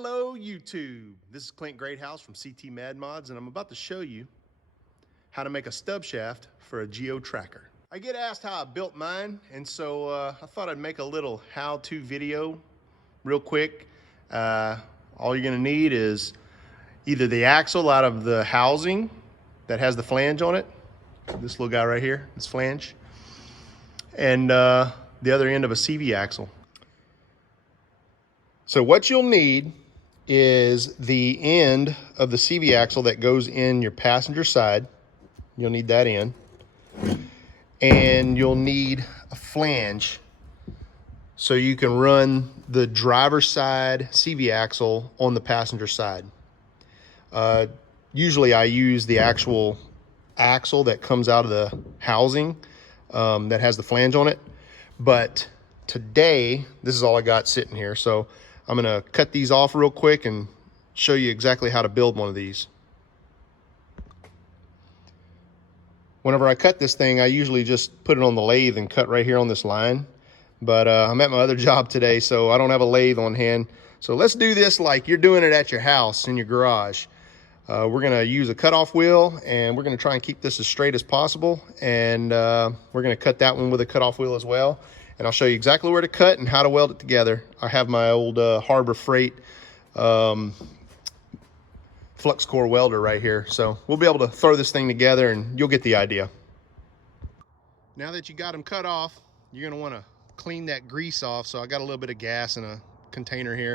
Hello YouTube, this is Clint Greathouse from CT Mad Mods, and I'm about to show you how to make a stub shaft for a Geo Tracker. I get asked how I built mine, and so I thought I'd make a little how-to video real quick. All you're gonna need is either the axle out of the housing that has the flange on it, this little guy right here, this flange, and the other end of a CV axle. So what you'll need is the end of the CV axle that goes in your passenger side. You'll need that in. And you'll need a flange so you can run the driver's side CV axle on the passenger side. Usually I use the actual axle that comes out of the housing that has the flange on it. But today, this is all I got sitting here. So I'm gonna cut these off real quick and show you exactly how to build one of these. Whenever I cut this thing, I usually just put it on the lathe and cut right here on this line. But I'm at my other job today, so I don't have a lathe on hand. So let's do this like you're doing it at your house, in your garage. We're gonna use a cutoff wheel, and we're gonna try and keep this as straight as possible. And we're gonna cut that one with a cutoff wheel as well. And I'll show you exactly where to cut and how to weld it together. I have my old Harbor Freight flux core welder right here. So we'll be able to throw this thing together and you'll get the idea. Now that you got them cut off, you're gonna wanna clean that grease off. So I got a little bit of gas in a container here.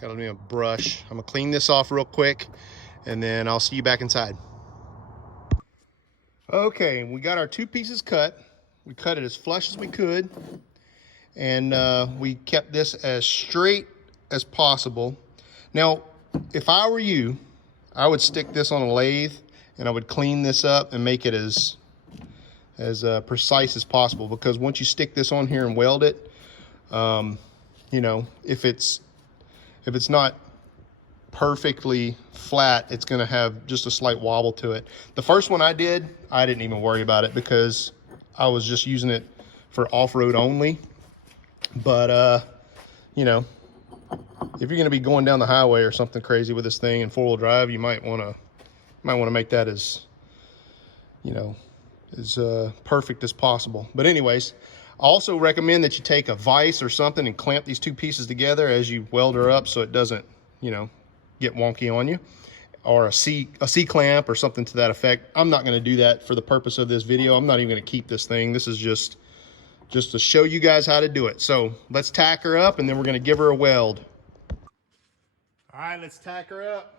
Got a brush. I'm gonna clean this off real quick and then I'll see you back inside. Okay, we got our two pieces cut. We cut it as flush as we could. And we kept this as straight as possible. Now, if I were you, I would stick this on a lathe and I would clean this up and make it as precise as possible, because once you stick this on here and weld it, you know, if it's not perfectly flat, it's gonna have just a slight wobble to it. The first one I did, I didn't even worry about it because I was just using it for off-road only. But you know, if you're gonna be going down the highway or something crazy with this thing in four-wheel drive, you might wanna make that as, you know, as perfect as possible. But anyways, I also recommend that you take a vise or something and clamp these two pieces together as you weld her up, so it doesn't, you know, get wonky on you, or a C clamp or something to that effect. I'm not gonna do that for the purpose of this video. I'm not even gonna keep this thing. This is just to show you guys how to do it. So let's tack her up and then we're gonna give her a weld. All right, let's tack her up.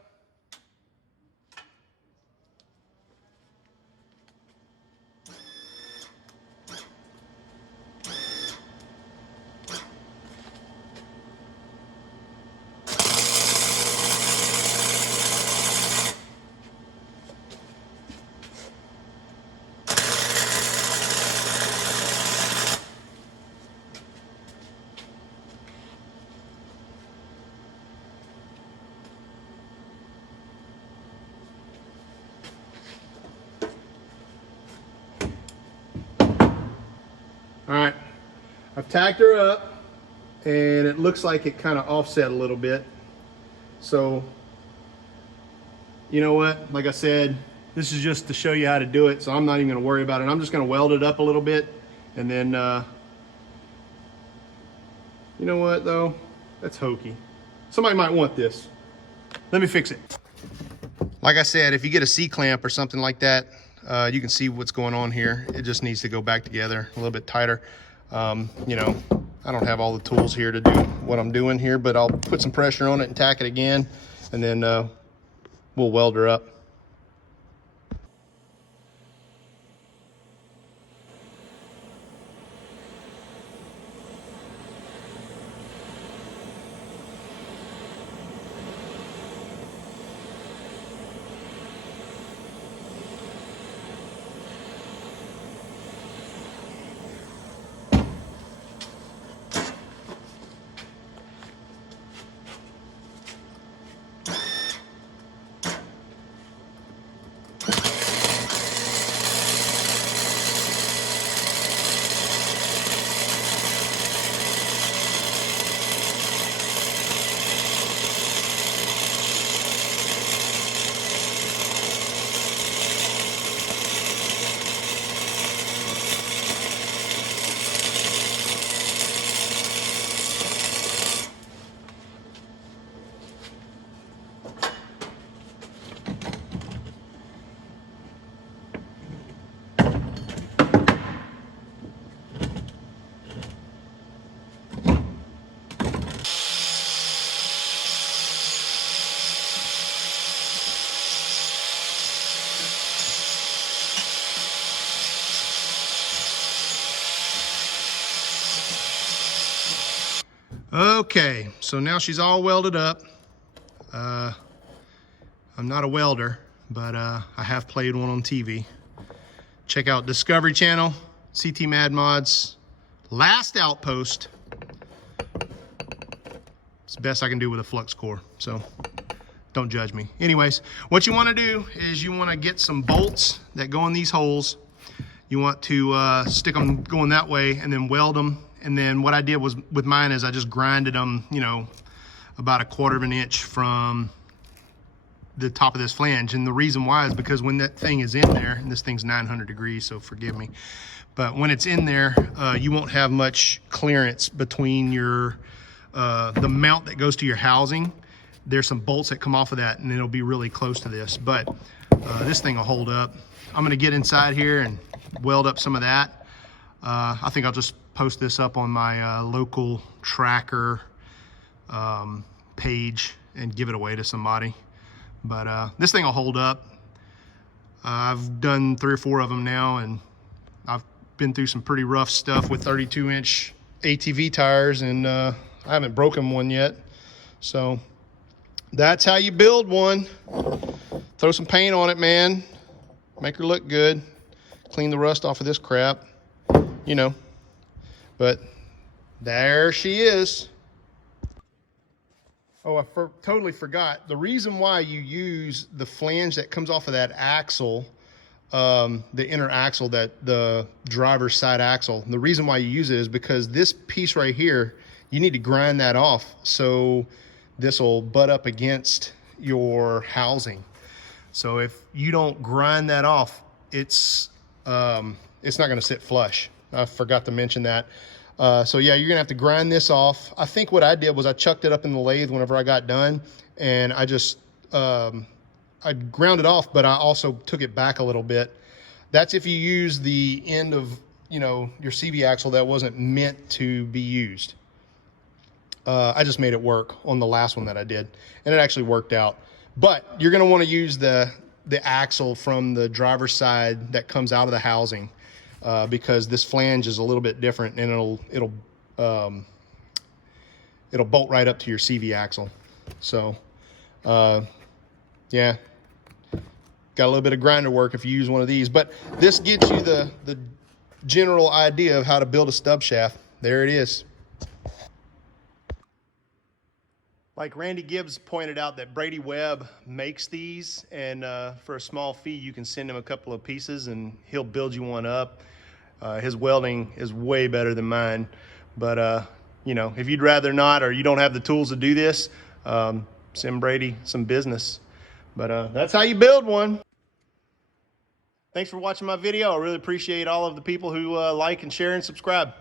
All right, I've tacked her up and it looks like it kind of offset a little bit. So, you know what, like I said, this is just to show you how to do it, so I'm not even gonna worry about it. I'm just gonna weld it up a little bit, and then, you know what though, that's hokey. Somebody might want this. Let me fix it. Like I said, if you get a C-clamp or something like that, you can see what's going on here. It just needs to go back together a little bit tighter. You know, I don't have all the tools here to do what I'm doing here, but I'll put some pressure on it and tack it again, and then we'll weld her up. Okay, so now she's all welded up. I'm not a welder, but I have played one on TV. Check out Discovery Channel, CT Mad Mods, Last Outpost. It's the best I can do with a flux core, so don't judge me. Anyways, what you want to do is you want to get some bolts that go in these holes. You want to stick them going that way and then weld them. And then what I did was with mine is I just grinded them, you know, about 1/4 of an inch from the top of this flange. And the reason why is because when that thing is in there, and this thing's 900 degrees, so forgive me, but when it's in there, you won't have much clearance between your the mount that goes to your housing. There's some bolts that come off of that, and it'll be really close to this, but this thing will hold up. I'm gonna get inside here and weld up some of that. I think I'll just post this up on my local tracker page and give it away to somebody. But this thing will hold up. I've done 3 or 4 of them now, and I've been through some pretty rough stuff with 32-inch ATV tires, and I haven't broken one yet. So that's how you build one. Throw some paint on it, man. Make her look good. Clean the rust off of this crap, you know. But there she is. Oh, I totally forgot. The reason why you use the flange that comes off of that axle, the inner axle, that the driver's side axle, the reason why you use it is because this piece right here, you need to grind that off so this will butt up against your housing. So if you don't grind that off, it's not going to sit flush. I forgot to mention that. So yeah, you're gonna have to grind this off. I think what I did was I chucked it up in the lathe whenever I got done, and I just I ground it off, but I also took it back a little bit. That's if you use the end of, you know, your CV axle that wasn't meant to be used. I just made it work on the last one that I did, and it actually worked out. But you're gonna want to use the axle from the driver's side that comes out of the housing. Because this flange is a little bit different, and it'll bolt right up to your CV axle. So yeah, got a little bit of grinder work if you use one of these, but this gets you the general idea of how to build a stub shaft. There it is. Like Randy Gibbs pointed out, that Brady Webb makes these, and for a small fee you can send him a couple of pieces and he'll build you one up. His welding is way better than mine, but you know, if you'd rather not, or you don't have the tools to do this, send Brady some business. But that's how you build one. Thanks for watching my video. I really appreciate all of the people who like and share and subscribe.